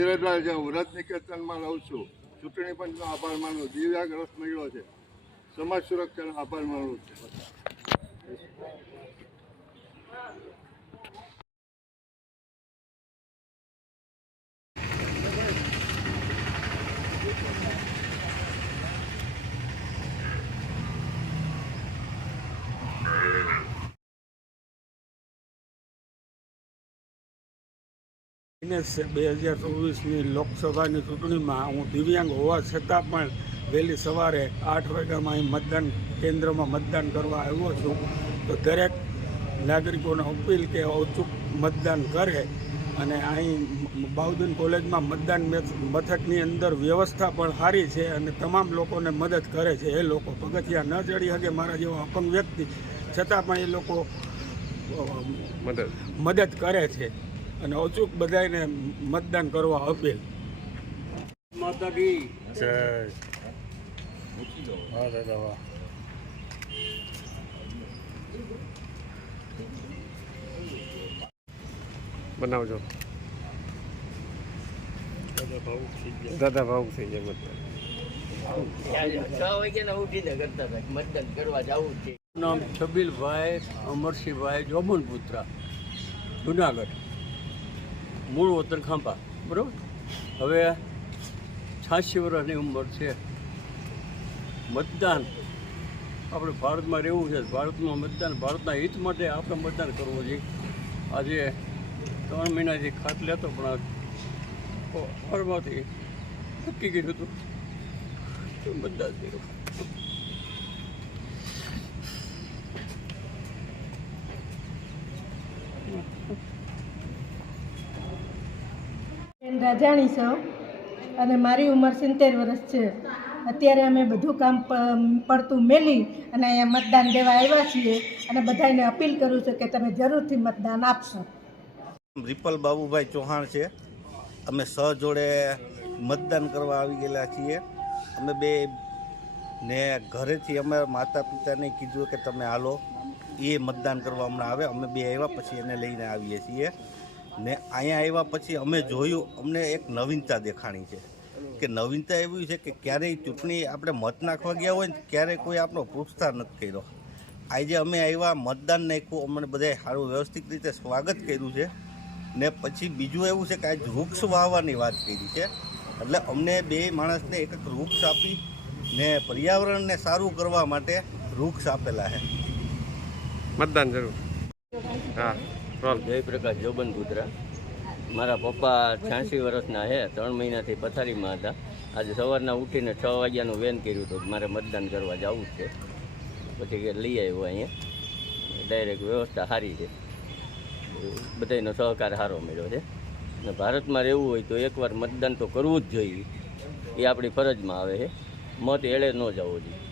વ્રત નિકેતનમાં રહું છું. ચૂંટણી પંચનો આભાર માનું. દિવ્યાંગ રસ મળ્યો છે. સમાજ સુરક્ષાનો આભાર માનું છું. ને 2024ની લોકસભાની ચૂંટણીમાં હું દિવ્યાંગ હોવા છતાં પણ વહેલી સવારે 8 વાગ્યામાં અહીં મતદાન કેન્દ્રમાં મતદાન કરવા આવ્યો છું. તો દરેક નાગરિકોને અપીલ કે અચૂક મતદાન કરે. અને અહીં બાઉદીન કોલેજમાં મતદાન મથકની અંદર વ્યવસ્થા પણ સારી છે અને તમામ લોકોને મદદ કરે છે. એ લોકો પગથિયા ન ચડી શકે મારા જેવા અપંગ વ્યક્તિ, છતાં પણ એ લોકો મદદ કરે છે. અને અચૂક બધાને મતદાન કરવા અપીલ. બનાવજો દાદા ભાવુક થઈ જાય. 6 વાગ્યાના ઉઠીને કરતા હતા મતદાન કરવા જવું છે. નામ છબીલભાઈ અમરસિંહભાઈ જોમનપુત્રા, જુનાગઢ, મૂળ વતન ખાંભા. બરાબર. હવે 86 વર્ષની ઉંમર છે. મતદાન આપણે ભારતમાં રહેવું છે. ભારતમાં મતદાન ભારતના હિત માટે આપણે મતદાન કરવું જોઈએ. આજે 3 મહિનાથી ખાત લેતો પણ ફરવાથી નક્કી કર્યું હતું મતદાન કર્યું. રાજાણી છો અને મારી ઉંમર 70 વર્ષ છે. અત્યારે અમે બધું કામ પડતું મેલી અને અહીંયા મતદાન દેવા આવ્યા છીએ અને બધાને અપીલ કરું છું કે તમે જરૂરથી મતદાન આપશો. રિપલ બાબુભાઈ ચૌહાણ છે. અમે જોડે મતદાન કરવા આવી ગયેલા છીએ. અમે બે ને ઘરેથી અમે માતા પિતાને કીધું કે તમે હાલો, એ મતદાન કરવા હમણાં આવે. અમે બે આવ્યા પછી એને લઈને આવીએ છીએ. ને અહીંયા આવ્યા પછી અમે જોયું, અમને એક નવીનતા દેખાણી છે. કે નવીનતા એવી છે કે ક્યારેય ચૂંટણી આપણે મત નાખવા ગયા હોય ને ક્યારેય કોઈ આપણો પ્રોત્સાહન નથી કર્યો. આજે અમે આવ્યા, મતદાન નાખ્યું, અમને બધાએ સારું વ્યવસ્થિત રીતે સ્વાગત કર્યું છે. ને પછી બીજું એવું છે કે આજ વૃક્ષ વાવવાની વાત કરી છે. એટલે અમને બે માણસને એક વૃક્ષ આપી ને પર્યાવરણને સારું કરવા માટે વૃક્ષ આપેલા છે. મતદાન જરૂર. હા, જયપ્રકાશ જોબનપુત્રા. મારા પપ્પા 86 વર્ષના છે. 3 મહિનાથી પથારીમાં હતા. આજે સવારના ઉઠીને 6 વાગ્યાનું વેન કર્યું હતું. મારે મતદાન કરવા જવું છે. પછી કે લઈ આવ્યો અહીંયા. ડાયરેક્ટ વ્યવસ્થા સારી છે. બધાનો સહકાર સારો મળ્યો છે. અને ભારતમાં રહેવું હોય તો એકવાર મતદાન તો કરવું જ જોઈએ. એ આપણી ફરજમાં આવે છે. મત એળે ન જવો જોઈએ.